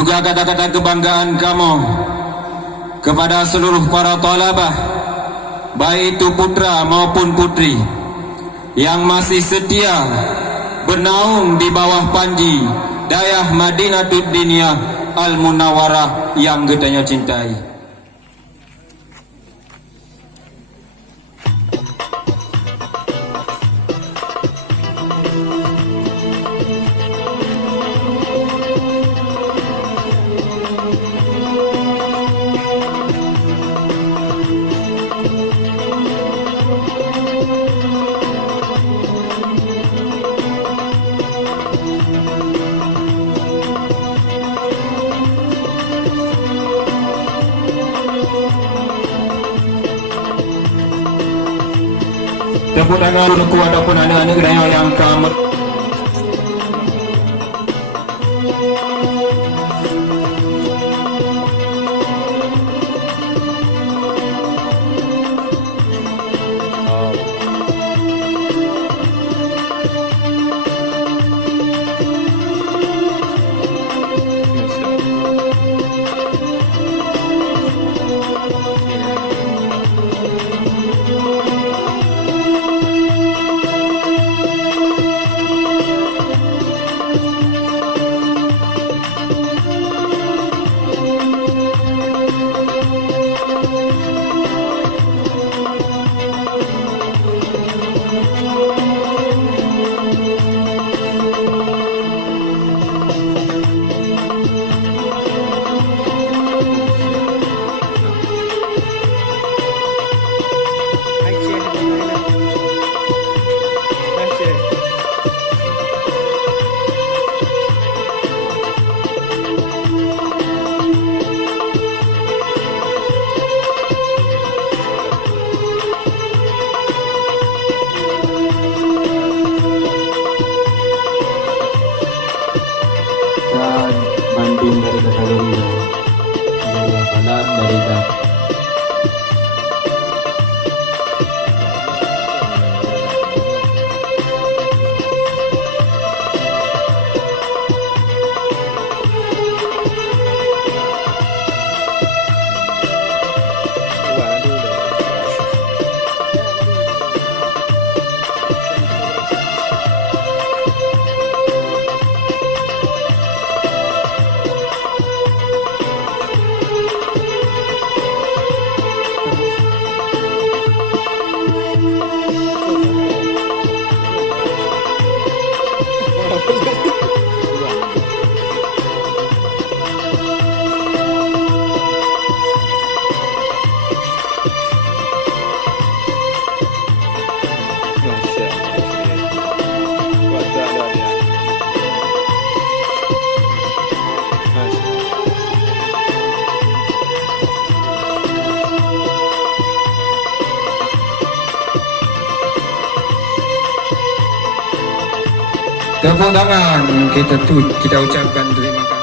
juga kata-kata kebanggaan kamu kepada seluruh para talabah, baik itu putra maupun putri, yang masih setia bernaung di bawah panji Dayah Madinatud Diniyah Al-Munawwarah yang getanya cintai. Tepuk tangan untuk ataupun anak-anak kedaya yang kamu. Bandung dari Katalunya, dari Lapanan, dari tepuk tangan kita ucapkan terima kasih.